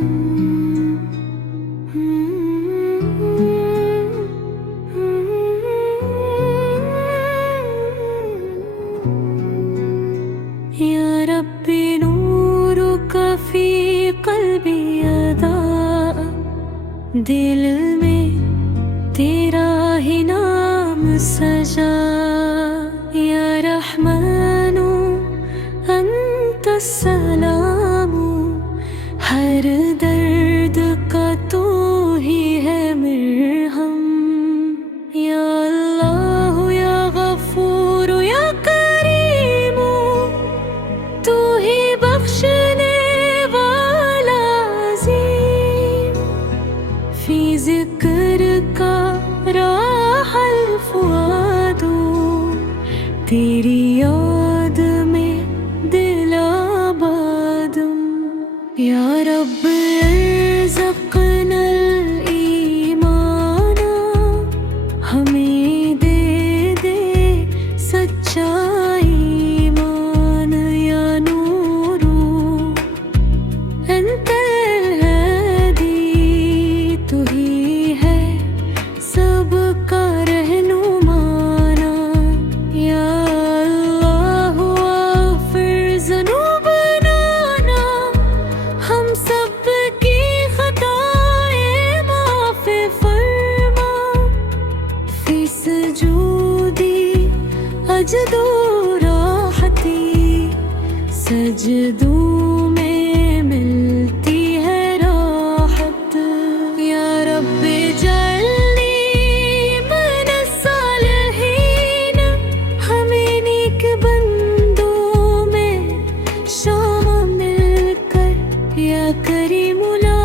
یا ربی نورک فی قلبی اضاء، دل میں تیرا ہی نام سجا۔ یا رحمان انت السلام، ہر درد کا تو ہی ہے مرہم۔ یا اللہ یا غفور یا کریم، تو ہی بخشنے والا عظیم۔ فی ذکر کا راح الفؤاد، تیری یاد میں دل آباد۔ یا رب ارزقنا الایمان، ہمیں دے دے سچا ایمان۔ یا نور انت الہادی، تو ہی ہے سب کا رہنمانا۔ یا اللہ اغفر ذنوبنا، ہم سب کی خطائیں معاف فرما۔ فی سجودی اجدو راحتی، سجدوں میں ملتی ہے راحت۔ یا رب اجعلنی من الصالحین، ہمیں نیک بندوں میں شامل کر۔ یا کریم لا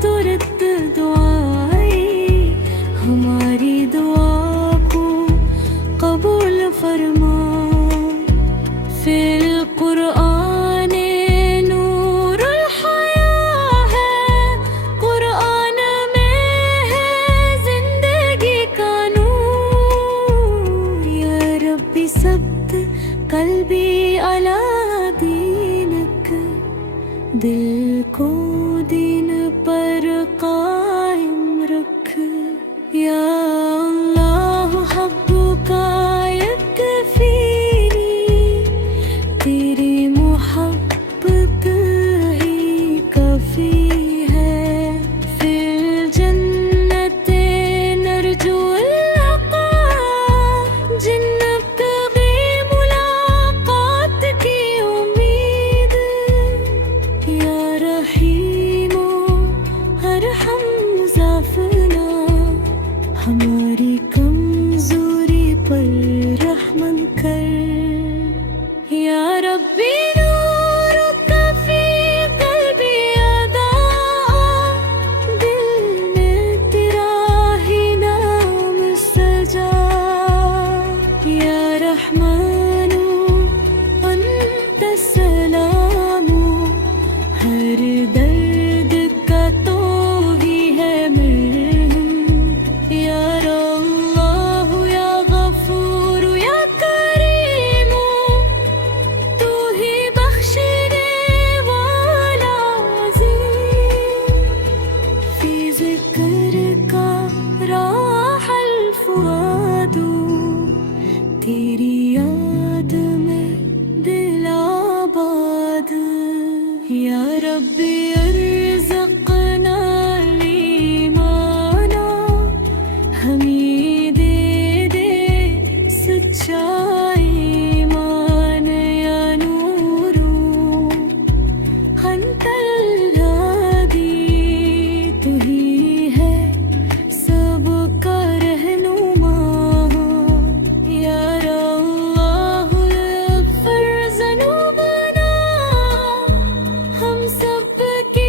ترد دعائی، ہماری دعا کو قبول فرما۔ فی القرآن نور الحیاء ہے، قرآن میں ہے زندگی کا نور۔ یا ربی ثبت قلبی علی دینک، دل کو دین پر قائم رکھ۔ یا اللہ حبک یکفینی، تیری محبت ہی کافی ہے۔ فی الجنت نرجو اللقاء، جنت نبتغی ملاقات کی امید۔ یا رحیم ارحم ضعفنا، ہماری کمزوری پر رحم کر۔ یا ربی نورک فی قلبی اضاء، دل میں تیرا ہی نام سجا۔ یا رحمان انت السلام، ہر درد کا تو ہی ہے مرہم۔ یا اللہ یا غفور یا کریم، تو ہی بخشنے والا عظیم۔ فی ذکر کا راح الفؤاد، تیری یاد میں دل آباد۔ یا ربی ارزقنا الایمان، ہمیں دے دے سچا ایمان۔ یا نور انت الہادی، تو ہی ہے سب کا رہنما۔ یا اللہ اغفر ذنوبنا، ہم سب کی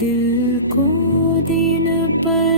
دل کو دین پر